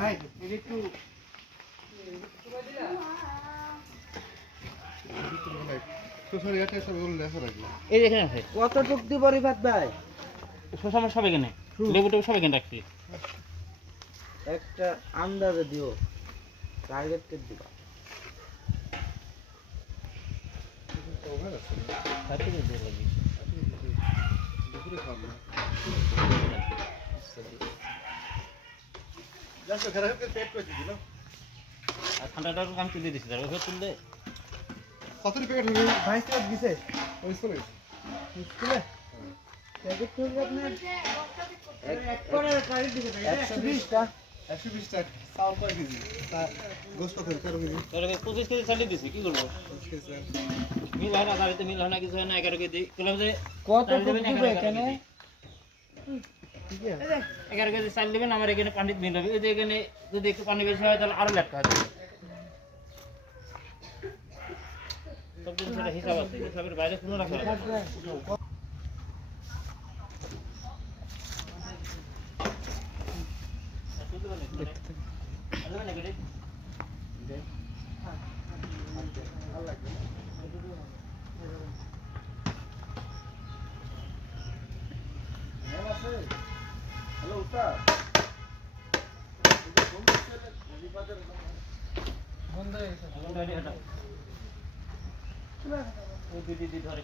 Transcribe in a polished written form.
ভাই একটু এই দেখেন আছে কত টুক দিব রিফাত ভাই? শসা আমার সব এখানে, লেবুটা সব এখানে রাখছি। একটা আন্দাজে দিও, টার্গেট কে দিবা। হাতে দিয়ে লাগি আর ঠান্ডাটা আমি তুলে দিচ্ছি, তার ওষুধ তুললে কত প্যাকেট হবে? ভাই সাহেব দিছে ওই স্কুলে স্কুলে প্যাকেট করবে আপনার এক করে টার্গেট দিবে ভাই 120 টা 120 টাকা চাউল কয় কেজি? তা গোস্ত কত 13 কেজি? তোর 25 কেজি চালিয়ে দিছি, কি করবো? 25 কেজি চাল। মিল হয় না, গাড়িতে মিল হয় না, কিছু হয় না, 11 কেজি বললাম যে কত চাল টুক দেবেন, দিবে 11 এখানে? কেজি। ঠিক আছে 11 কেজি চাল দেবেন, আমার এখানে পানির মিল হবে। এই যে এখানে যদি একটু পানি বেশি হয় তাহলে আরো লেটকা হবে। সব জিনিসের হিসাব আছে, হিসাবের বাইরে কোনো রাখা যাবে না। হ্যালো উস্তাদ, বন্ধ হয়ে গেছে। ওই দিদি ধরে